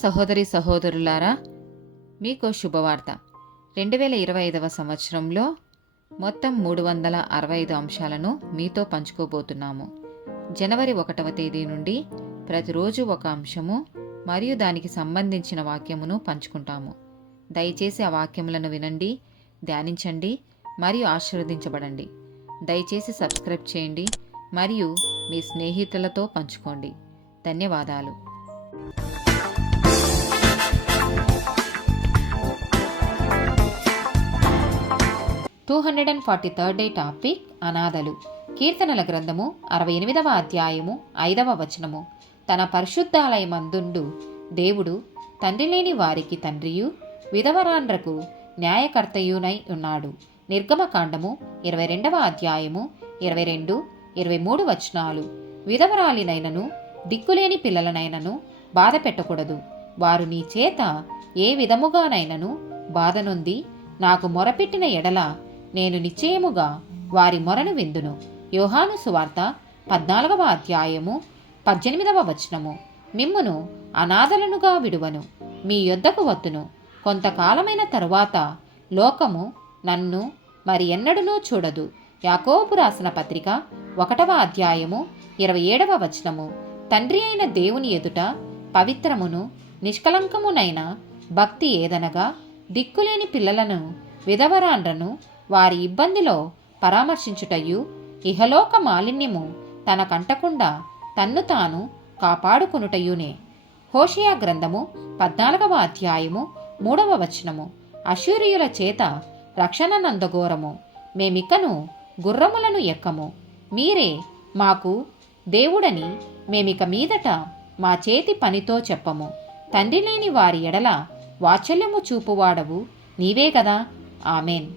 సహోదరి సహోదరులారా, మీకు శుభవార్త. 2025 సంవత్సరంలో మొత్తం 365 అంశాలను మీతో పంచుకోబోతున్నాము. జనవరి 1వ తేదీ నుండి ప్రతిరోజు ఒక అంశము మరియు దానికి సంబంధించిన వాక్యమును పంచుకుంటాము. దయచేసి ఆ వాక్యములను వినండి, ధ్యానించండి మరియు ఆశీర్వదించబడండి. దయచేసి సబ్స్క్రైబ్ చేయండి మరియు మీ స్నేహితులతో పంచుకోండి. ధన్యవాదాలు. 243rd డే టాపిక్ అనాథలు. కీర్తనల గ్రంథము 68వ అధ్యాయము 5వ వచనము. తన పరిశుద్ధాలయమందుండు దేవుడు తండ్రి లేని వారికి తండ్రియు విధవరాండ్రకు న్యాయకర్తయునై ఉన్నాడు. నిర్గమకాండము 22వ అధ్యాయము 22, 23 వచనాలు. విధవరాలినైనను దిక్కులేని పిల్లలనైనను బాధ పెట్టకూడదు. వారు నీ చేత ఏ విధముగానైనను బాధనొంది నాకు మొరపెట్టిన ఎడల నేను నిశ్చయముగా వారి మొరను విందును. యోహాను సువార్త 14వ అధ్యాయము 18వ వచనము. మిమ్మును అనాథలనుగా విడువను, మీ యొద్దకు వత్తును. కొంతకాలమైన తరువాత లోకము నన్ను మరి ఎన్నడూనూ చూడదు. యాకోబు రాసిన పత్రిక 1వ అధ్యాయము 27వ వచనము. తండ్రి అయిన దేవుని ఎదుట పవిత్రమును నిష్కలంకమునైన భక్తి ఏదనగా దిక్కులేని పిల్లలను విధవరాండ్రను వారి ఇబ్బందిలో పరామర్శించుటయు, ఇహలోక మాలిన్యము తనకంటకుండా తన్ను తాను కాపాడుకొనుటయునే. హోషేయ గ్రంథము 14వ అధ్యాయము 3వ వచనము. అశ్షూరీయుల చేత రక్షణ నందగోరము, మేమికను గుర్రములను ఎక్కము. మీరే మాకు దేవుడని మేమిక మీదట మా చేతి పనితో చెప్పము. తండ్రి లేని వారి ఎడల వాత్సల్యము చూపువాడవు నీవే గదా. ఆమెన్.